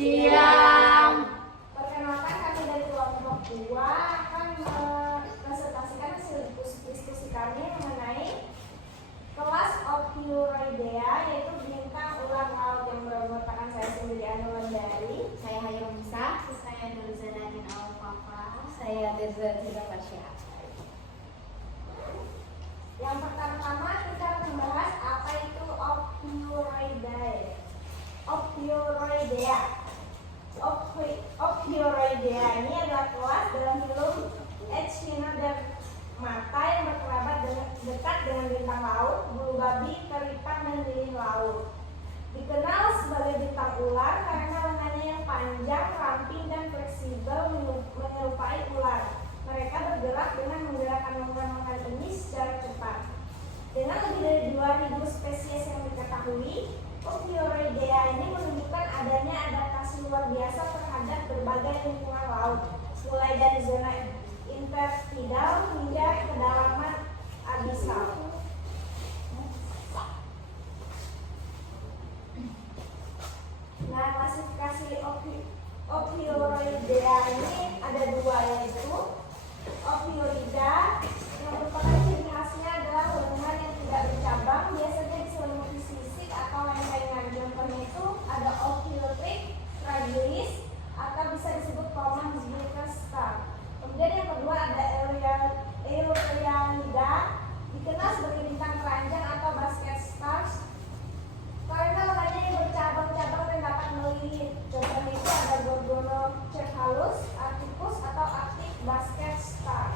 Siang. Perkenalkan, kami dari kelompok 2 akan mempresentasikan hasil diskusi kami mengenai kelas Ophiuroidea, yaitu bintang ular laut yang merupakan saya sendiri Anulandari. Saya Hayung Nisa. Saya Nuruzana bin Al-Fafa. Saya Deza Fasya. Yang pertama kita membahas apa itu Ophiuroidea. Ophiuroidea ini adalah kelas dalam film Echinodermata yang berkerabat dekat dengan bintang laut, bulu babi, keripan, dan lilin laut. Dikenal sebagai bintang ular karena lengannya yang panjang, ramping, dan fleksibel menyerupai ular. Mereka bergerak dengan menggerakkan lengan-lengan ini secara cepat. Dengan lebih dari 2000 spesies yang diketahui, Ophiuroidea ini menunjukkan adanya adaptasi luar biasa terhadap berbagai lingkungan laut, mulai dari zona intertidal hingga kedalaman abisal. Nah, klasifikasi Ophiuroidea ini ada dua, yaitu Ophiurida yang merupakan ciri khasnya adalah lengan yang tidak bercabang, biasanya diselimuti sisik atau lempengan. Contohnya itu ada Ophiutrix fragilis atau bisa disebut common star. Kemudian yang kedua ada Euryalida, dikenal sebagai bintang keranjang atau basket stars karena lengannya yang bercabang-cabang dan dapat melilit. Contohnya itu ada Gorgonocephalus arcticus atau Arctic basket star.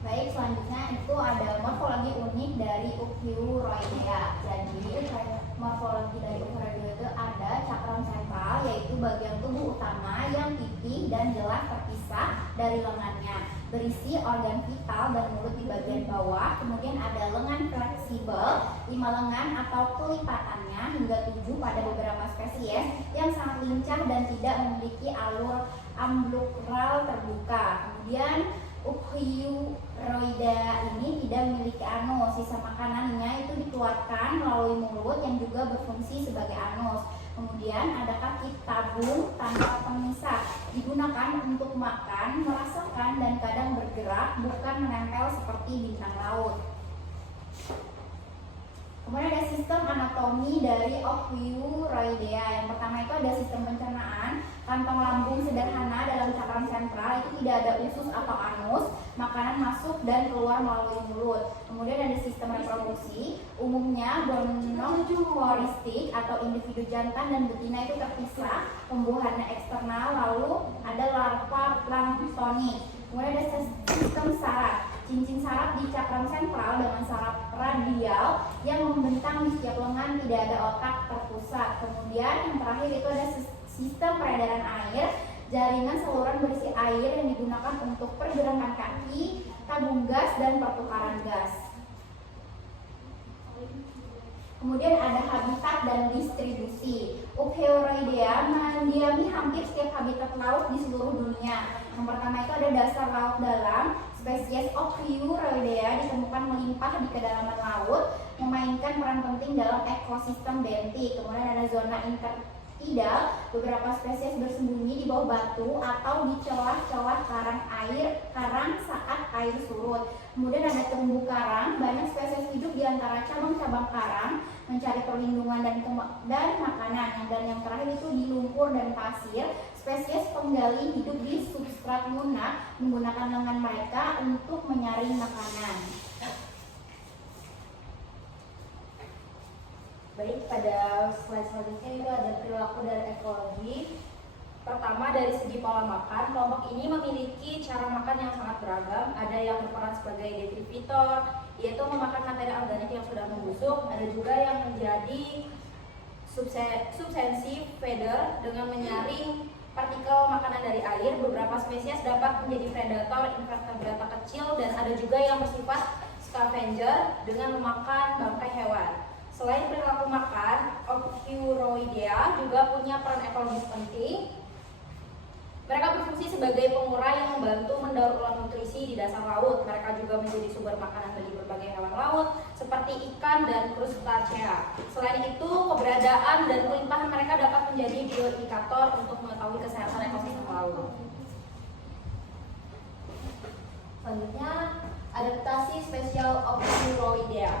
Baik, selanjutnya itu ada morfologi unik dari Ophiuroidea. Jadi, morfologi dari Ophiuroidea itu ada cakram sentral, yaitu bagian tubuh utama yang pipih dan jelas terpisah dari lengannya, berisi organ vital dan mulut di bagian bawah. Kemudian ada lengan fleksibel, 5 lengan atau kelipatannya hingga 7 pada beberapa spesies yang sangat lincah dan tidak memiliki alur ambulakral terbuka. Kemudian Ophiuroidea ini tidak memiliki anus. Sisa makanannya itu dikeluarkan melalui mulut yang juga berfungsi sebagai anus. Kemudian ada kaki tabung tanpa pemisah, digunakan untuk makan, merasakan, dan kadang bergerak, bukan menempel seperti bintang laut. Kemudian ada sistem anatomi dari Ophiuroidea. Yang pertama itu ada sistem pencernaan, kantong lambung sederhana dalam cakram sentral, itu tidak ada usus atau anus, makanan masuk dan keluar melalui mulut. Kemudian ada sistem reproduksi, umumnya monoporistik atau individu jantan dan betina itu terpisah, pembuahannya eksternal, lalu ada larva planktonik. Kemudian ada sistem saraf, cincin saraf di cakram sentral dengan saraf radial yang membentang di setiap lengan, tidak ada otak terpusat. Kemudian yang terakhir itu ada sistem peredaran air, jaringan saluran berisi air yang digunakan untuk pergerakan kaki, tabung gas, dan pertukaran gas. Kemudian ada habitat dan distribusi. Ophiuroidea mendiami hampir setiap habitat laut di seluruh dunia. Yang pertama itu ada dasar laut dalam. Spesies Ophiuroidea ditemukan melimpah di kedalaman laut, memainkan peran penting dalam ekosistem bentik. Kemudian ada zona intertidal, beberapa spesies bersembunyi di bawah batu atau di celah-celah karang saat air surut. Kemudian ada terumbu karang, banyak spesies hidup di antara cabang-cabang karang, mencari perlindungan dan makanan. Dan yang terakhir itu di lumpur dan pasir, spesies penggali hidup di substrat lunak, menggunakan lengan mereka untuk menyaring makanan. Baik, pada slide selanjutnya itu ada perilaku dan ekologi. Pertama, dari segi pola makan, kelompok ini memiliki cara makan yang sangat beragam. Ada yang berperan sebagai detritivor, yaitu memakan materi organik yang sudah membusuk. Ada juga yang menjadi substansi feeder dengan menyaring partikel makanan dari air. Beberapa spesies dapat menjadi predator invertebrata kecil, dan ada juga yang bersifat scavenger dengan memakan bangkai hewan. Selain perilaku makan, Ophiuroidea juga punya peran ekologis penting. Mereka berfungsi sebagai pengurai yang membantu mendaur ulang nutrisi di dasar laut. Mereka juga menjadi sumber makanan bagi berbagai hewan laut seperti ikan dan krustacea. Selain itu, keberadaan dan kelimpahan mereka dapat menjadi bioindikator untuk mengetahui kesehatan ekosistem laut. Selanjutnya, adaptasi spesial Ophiuroidea.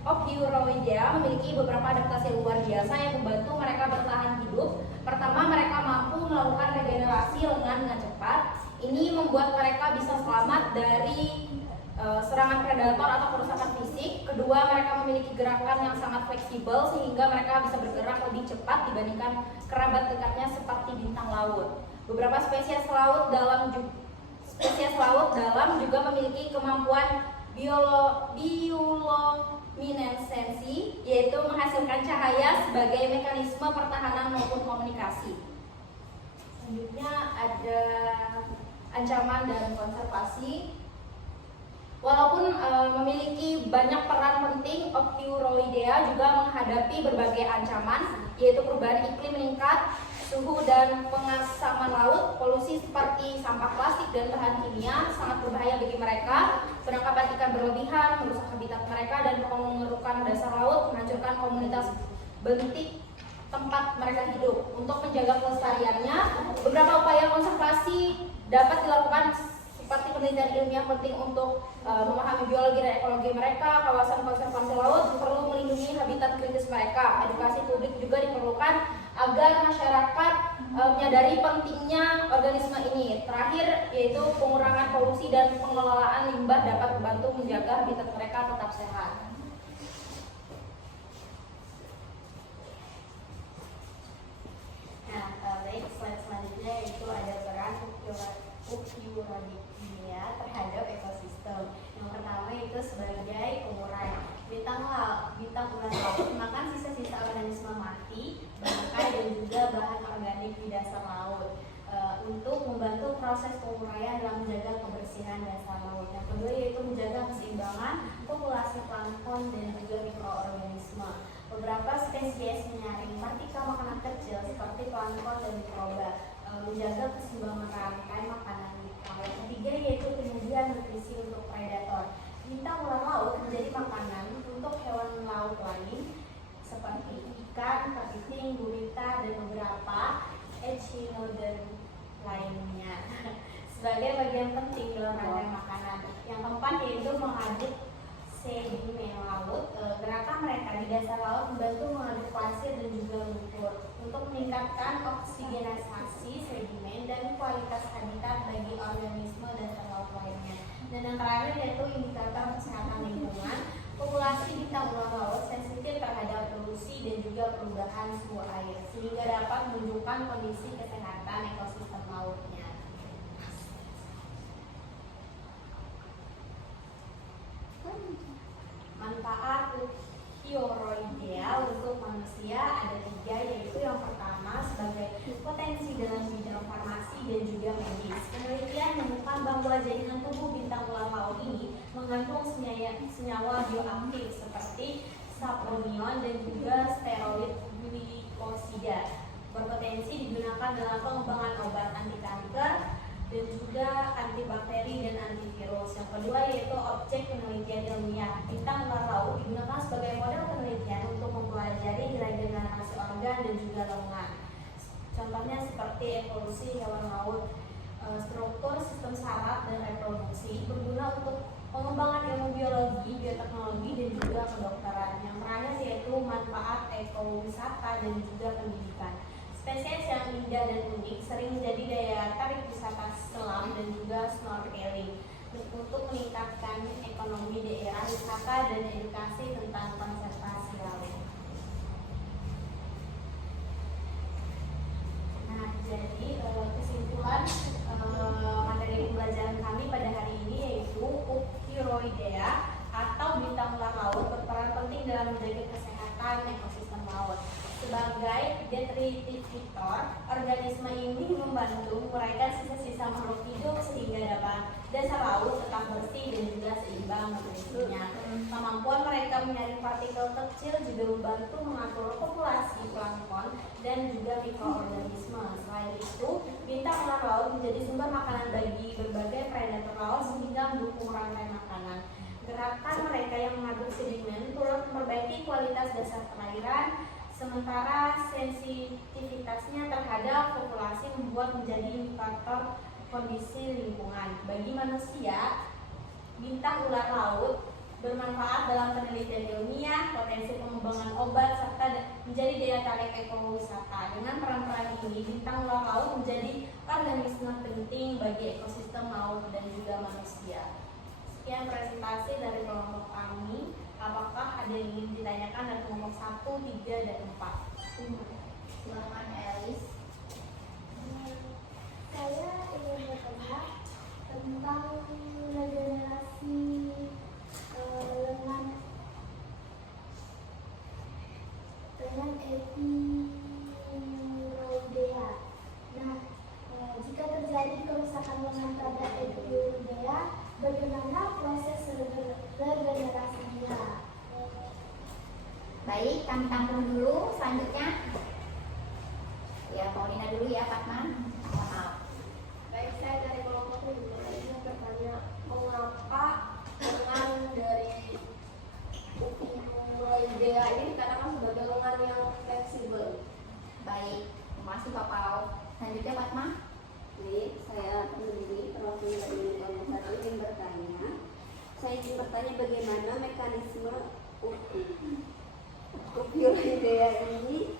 Ophiuroidea memiliki beberapa adaptasi yang luar biasa yang membantu mereka bertahan hidup. Pertama, mereka mampu melakukan regenerasi lengan dengan cepat. Ini membuat mereka bisa selamat dari serangan predator atau kerusakan fisik. Kedua, mereka memiliki gerakan yang sangat fleksibel sehingga mereka bisa bergerak lebih cepat dibandingkan kerabat dekatnya seperti bintang laut. Beberapa spesies laut dalam juga memiliki kemampuan bioluminesensi, yaitu menghasilkan cahaya sebagai mekanisme pertahanan maupun komunikasi. Selanjutnya ada ancaman dan konservasi. Walaupun memiliki banyak peran penting, Ophiuroidea juga menghadapi berbagai ancaman, yaitu perubahan iklim meningkat, suhu dan pengasaman laut, polusi seperti sampah plastik dan bahan kimia sangat berbahaya bagi mereka, penangkapan ikan berlebihan, merusak habitat mereka, dan pengerukan dasar laut, menghancurkan komunitas bentik tempat mereka hidup. Untuk menjaga kelestariannya, beberapa upaya konservasi dapat dilakukan seperti penelitian ilmiah penting untuk memahami biologi dan ekologi mereka. Kawasan konservasi laut perlu melindungi habitat kritis mereka. Edukasi publik juga diperlukan agar masyarakat menyadari pentingnya organisme ini. Terakhir, yaitu pengurangan polusi dan pengelolaan limbah dapat membantu menjaga habitat mereka tetap sehat. Nah, baik, slide selanjutnya itu ada peran Ophiuroidea terhadap ekosistem. Yang pertama itu sebagai pengurai. Bintang ular laut makan sisa-sisa organisme mati, bangkai dan juga bahan organik di dasar laut untuk membantu proses penguraian dalam menjaga kebersihan dasar laut. Yang kedua yaitu menjaga keseimbangan populasi plankton dan juga mikroorganisme. Beberapa spesies menyaring partikel makanan kecil seperti plankton dan mikroba, menjaga keseimbangan rantai makanan. Yang ketiga yaitu penyajian nutrisi untuk predator. Bintang ular laut menjadi makanan untuk hewan laut lain seperti ikan, kepiting, gurita, dan beberapa echinoderm lainnya sebagai bagian penting dalam rantai makanan. Yang keempat yaitu mengaduk sedimen laut. Gerakan mereka di dasar laut membantu mengaduk pasir dan juga lumpur untuk meningkatkan oksigenasi sedimen dan kualitas habitat bagi organisme dasar laut lainnya. Dan yang terakhir yaitu indikator kesehatan lingkungan. Populasi bintang ular laut sensitif terhadap polusi dan juga perubahan suhu air sehingga dapat menunjukkan kondisi kesehatan ekosistem lautnya. Manfaat Ophiuroidea untuk manusia ada 3, yaitu yang pertama sebagai potensi dalam bidang farmasi dan juga medis. Penelitian menemukan bahwa jaringan tubuh bintang ular laut ini mengandung senyawa bioaktif seperti saponion dan juga steroid glikosida, berpotensi digunakan dalam pengembangan obat anti kanker dan juga antibakteri dan antivirus. Yang kedua yaitu objek penelitian ilmiah. Bintang ular laut digunakan sebagai model penelitian untuk mempelajari regenerasi organ dan juga lengan. Contohnya seperti evolusi hewan laut, struktur sistem saraf dan reproduksi, berguna untuk pengembangan ilmu biologi, bioteknologi dan juga kedokteran. Yang terakhir yaitu manfaat ekowisata dan juga pendidikan. Spesies yang indah dan unik sering menjadi daya tarik wisata selam dan juga snorkeling untuk meningkatkan ekonomi daerah, wisata dan edukasi tentang konservasi laut. Nah, jadi kesimpulan materi pembelajaran kami pada hari ini yaitu Ophiuroidea atau bintang ular laut berperan penting dalam menjaga kesehatan ekosistem laut. Sebagai detritivore, organisme ini membantu menguraikan sisa-sisa makhluk hidup sehingga dasar laut tetap bersih dan juga seimbang nutrisinya. Kemampuan mereka menyaring partikel kecil juga membantu mengatur populasi plankton dan juga mikroorganisme. Selain itu, Bintang ular laut menjadi sumber makanan bagi berbagai predator laut sehingga mendukung rantai makanan. Gerakan mereka yang mengaduk sedimen turut memperbaiki kualitas dasar perairan, sementara sensitivitasnya terhadap populasi membuat menjadi indikator kondisi lingkungan. Bagi manusia, bintang ular laut bermanfaat dalam penelitian ilmiah, potensi pengembangan obat, serta menjadi daya tarik ekowisata. Dengan peran-peran ini, bintang ular laut menjadi organisme penting bagi ekosistem laut dan juga manusia. Sekian presentasi dari kelompok kami. Apakah ada yang ingin ditanyakan dari kelompok 1, 3, dan 4? Silakan Elis. Saya ingin bertanya tentang regenerasi lengan Epiuroidea. Nah, jika terjadi kerusakan lengan pada Epiuroidea, bagaimana proses regenerasinya? Baik, kami tampung dulu. Selanjutnya, ya Paulina dulu ya, Fatma. Mohon maaf. Baik, saya dari kelompok kedua ingin bertanya, mengapa lengan dari Epiuroidea ini dikatakan sebagai lengan yang fleksibel? Baik, terima kasih Pak Pau. Selanjutnya Fatma. Baik, saya pendiri perwakilan dari kelompok 1 ingin bertanya. Saya ingin bertanya bagaimana mekanisme Epiuroidea ini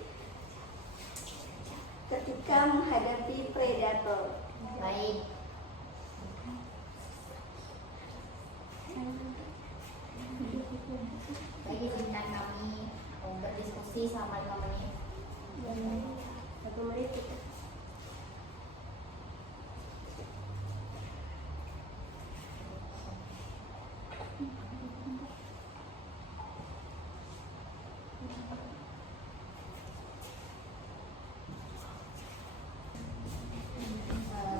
ketika menghadapi predator. Baik. Baik, izinkan kami berdiskusi selama 5 menit. 1 menit.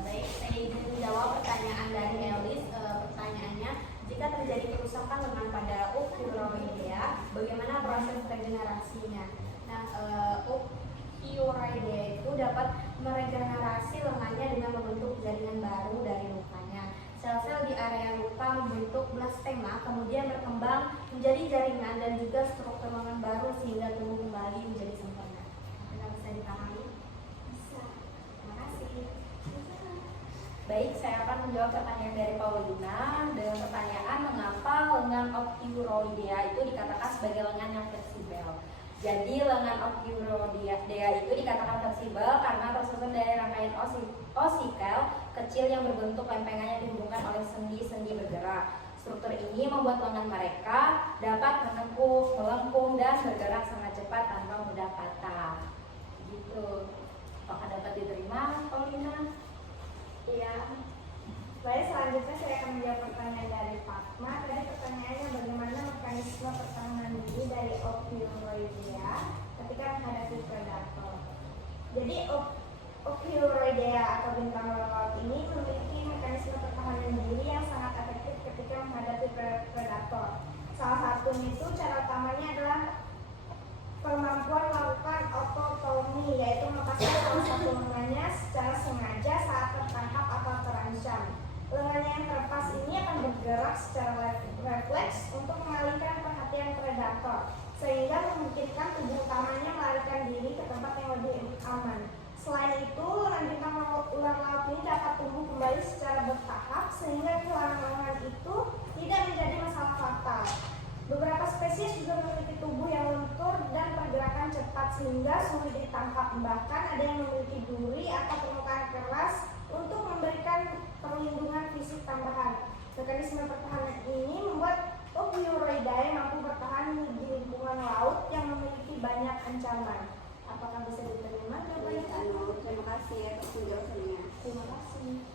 Baik, saya izin menjawab pertanyaan dari Elis. Pertanyaannya, jika terjadi kerusakan lengan pada Epiuroidea, bagaimana proses regenerasinya? Nah, Epiuroidea itu dapat meregenerasi lengannya dengan membentuk jaringan baru dari lukanya. Sel-sel di area luka membentuk blastema, kemudian berkembang menjadi jaringan dan juga struktur lengan baru sehingga tumbuh kembali menjadi sempurna. Benar bisa dipahami? Bisa. Terima kasih. Baik, saya akan menjawab pertanyaan dari Paulina dengan pertanyaan mengapa lengan Epiuroidea itu dikatakan sebagai lengan yang fleksibel. Jadi lengan Epiuroidea itu dikatakan fleksibel karena tersusun dari rangkaian osikel kecil yang berbentuk lempengan yang dihubungkan oleh sendi-sendi bergerak. Struktur ini membuat lengan mereka dapat menekuk, melengkung, dan bergerak sangat cepat tanpa mudah patah. Gitu. Apakah dapat diterima, Paulina? Iya. Baik, selanjutnya saya akan menjawab pertanyaan dari Fatma. Tadi pertanyaannya bagaimana mekanisme pertahanan diri dari Epiuroidea ketika menghadapi predator. Jadi Epiuroidea atau bintang ular laut ini memiliki mekanisme pertahanan diri yang sangat efektif ketika menghadapi predator. Salah satunya itu cara utamanya adalah kemampuan melakukan ototomi, yaitu melepaskan salah satu lengannya secara sengaja saat tertangkap atau terancam. Lengannya yang terlepas ini akan bergerak secara refleks untuk mengalihkan perhatian predator, sehingga memungkinkan tubuh utamanya melarikan diri ke tempat yang lebih aman. Selain itu, lengan bintang ular laut ini dapat tumbuh kembali secara bertahap, sehingga kehilangan lengan itu tidak menjadi masalah fatal. Beberapa spesies juga memiliki tubuh yang lentur dan pergerakan cepat sehingga sulit ditangkap. Bahkan ada yang memiliki duri atau permukaan keras untuk memberikan perlindungan fisik tambahan. Mekanisme pertahanan ini membuat Epiuroidea mampu bertahan di lingkungan laut yang memiliki banyak ancaman. Apakah bisa diterima jawabannya? Terima kasih atas penjelasannya. Terima kasih.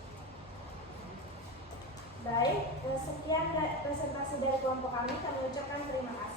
Baik, sekian presentasi dari kelompok kami ucapkan terima kasih.